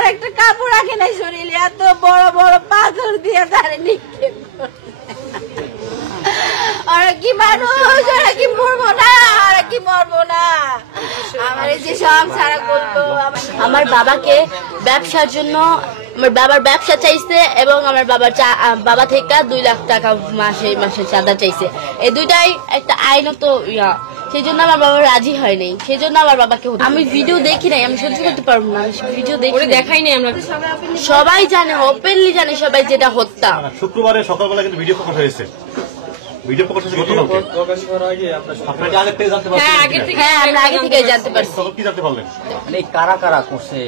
আর একটা কাপড় রাখে নাই শরীরে, এত বড় বড় পাথর দিয়ে তারে নিক্ষেপ করে। ওরা কি মানুষ, ওরা কি মরবো না, ওরা কি মরবো না। আমার যে সব সারা করলো, আমার বাবাকে ব্যবসার জন্য আমার বাবার ব্যবসা চাইছে এবং আমার বাবা থেকে 2 লাখ টাকা মাসে মাসে চাঁদা চাইছে। এই দুইটাই একটা আইনত ইয়া, সেই জন্য আমার বাবা রাজি হয় নাই। সেই জন্য আমার বাবাকে আমি ভিডিও দেখি নাই, আমি সহ্য করতে পারবো না, ভিডিও দেখাই নাই। আমরা সবাই জানে, ওপেনলি জানে সবাই যেটা হত্যা। শুক্রবারে সকালবেলা কিন্তু ভিডিও প্রকাশ হয়েছে। ভিডিও প্রকাশ হয়েছে গতকালকে। প্রকাশ করার আগে আপনারা আগে থেকে জানতে পারছেন? হ্যাঁ, আমরা আগে থেকে জানতে পারছি। কি জানতে পারলেন? মানে কারা কারা করছে?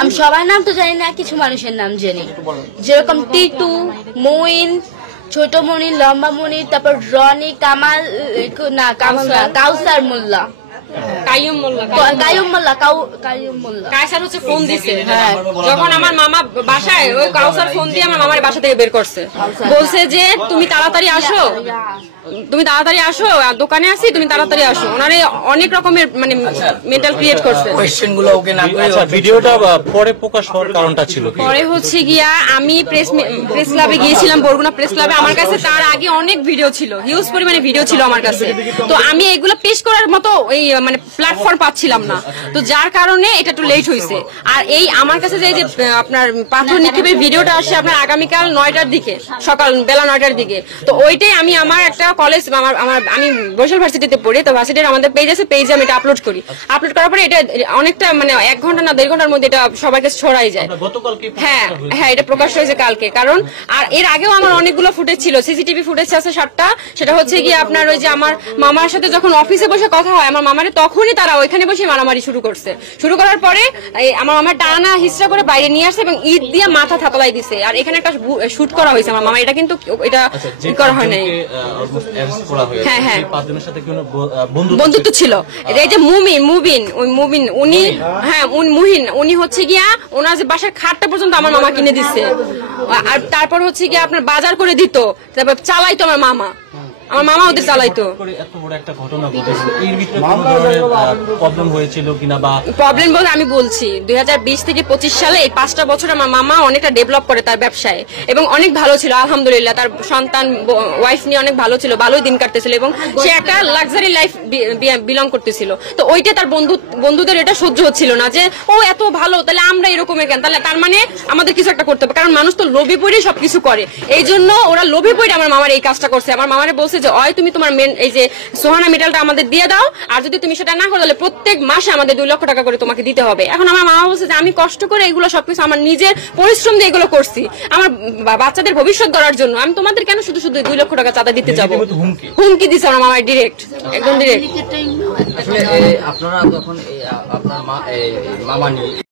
আমি সবার নাম তো জানি না, কিছু মানুষের নাম জানি, যেরকম টিটু, মইন, ছোট মনি, লম্বা মনি, তারপর রনি, কামাল না কাউসার মোল্লা, কাইয়ুম মোল্লা। কায়সার হচ্ছে ফোন দিছে যখন আমার মামা বাসায়, ওই কাউসার ফোন দিয়ে আমার মামার বাসা থেকে বের করছে, বলছে যে তুমি তাড়াতাড়ি আসো, দোকানে আছি, তুমি তাড়াতাড়ি আসো। ওনারে অনেক রকমের মানে মেন্টাল ক্রিয়েট করছে। কোশ্চেন গুলো ওকে না করে। আচ্ছা, ভিডিওটা পরে প্রকাশ হওয়ার কারণটা ছিল কি? পরে হচ্ছে গিয়া আমি প্রেস ক্লাবে গিয়েছিলাম, বরগুনা প্রেস ক্লাবে। আমার কাছে তার আগে অনেক ভিডিও ছিল, হিউজ পরিমাণে ভিডিও ছিল আমার কাছে। তো আমি এগুলো পেশ করার মতো এই মানে প্ল্যাটফর্ম পাচ্ছিলাম না, তো যার কারণে এটা একটু লেট হয়েছে। আর এই আমার কাছে যে আপনার পাথর নিক্ষেপের ভিডিওটা আসছে আপনার আগামীকাল 9টার দিকে, সকাল বেলা 9টার দিকে। তো ওইটাই আমি আমার একটা কলেজ, আমি বরিশাল ভার্সিটিতে পড়ি, তো ভার্সিটির আমাদের পেজ আছে, পেজে আমি এটা আপলোড করি। আপলোড করার পরে এটা অনেকটা মানে 1 ঘন্টা না 1.5 ঘন্টার মধ্যে এটা সবার কাছে ছড়াই যায়। হ্যাঁ, এটা প্রকাশ হয়েছে কালকে। কারণ আর এর আগেও আমার অনেকগুলো ফুটেজ ছিল, সিসিটিভি ফুটেজ আছে 7টা। সেটা হচ্ছে গিয়ে আপনার ওই যে আমার মামার সাথে যখন অফিসে বসে কথা হয় আমার মামারে, তখনই তারা ওইখানে বসে মারামারি শুরু করছে। শুরু করার পরে আমার মামার টানা হিস্ট্রা করে বাইরে নিয়ে আসছে এবং ইট দিয়ে মাথা থাতলাই দিছে। আর এখানে একটা শুট করা হয়েছে আমার মামা, এটা কিন্তু এটা করা হয় নাই। হ্যাঁ, বন্ধুত্ব ছিল। এই যে মুবিন উনি হচ্ছে গিয়া ওনার যে বাসার খাটটা পর্যন্ত আমার মামা কিনে দিচ্ছে। আর তারপর হচ্ছে গিয়া আপনার বাজার করে দিত, তারপর চালাইতো আমার মামা ওদের চালাইতো। প্রবলেম বলতে আমি বলছি 2020 থেকে 25 সালে এই 5টা বছর আমার মামা অনেকটা ডেভেলপ করে তার ব্যবসায় এবং অনেক ভালো ছিল আলহামদুলিল্লাহ। তার সন্তান ওয়াইফ নিয়ে অনেক ভালো ছিল, ভালোই দিন কাটতেছিল এবং সে একটা লাক্সারি লাইফ বিলং করতেছিল। তো ওইটা তার বন্ধুদের এটা সহ্য হচ্ছিল না যে ও এত ভালো, তাহলে আমরা এরকমের কেন, তাহলে তার মানে আমাদের কিছু একটা করতে হবে। কারণ মানুষ তো লোভে পড়ে সবকিছু করে, এই জন্য ওরা লোভে পড়ে আমার মামার এই কাজটা করছে। আমার মামারে বলছে যে হয় তুমি তোমার এই যে সোহানা মেটালটা আমাদের দিয়ে দাও, আর যদি তুমি সেটা না করো তাহলে প্রত্যেক মাসে আমাদের 2 লক্ষ টাকা করে তোমাকে দিতে হবে। এখন আমার মামা বলছে যে আমি কষ্ট করে এগুলো সবকিছু আমার নিজের পরিশ্রম দিয়ে এগুলো করছি আমার বাচ্চাদের ভবিষ্যৎ গড়ার জন্য, আমি তোমাদের কেন শুধু 2 লক্ষ টাকা চাঁদা দিতে যাবো। হুমকি দিছে আমার মামার ডিরেক্ট, একদম ডিরেক্ট। আপনারা তখন আপনার মামা নিয়ে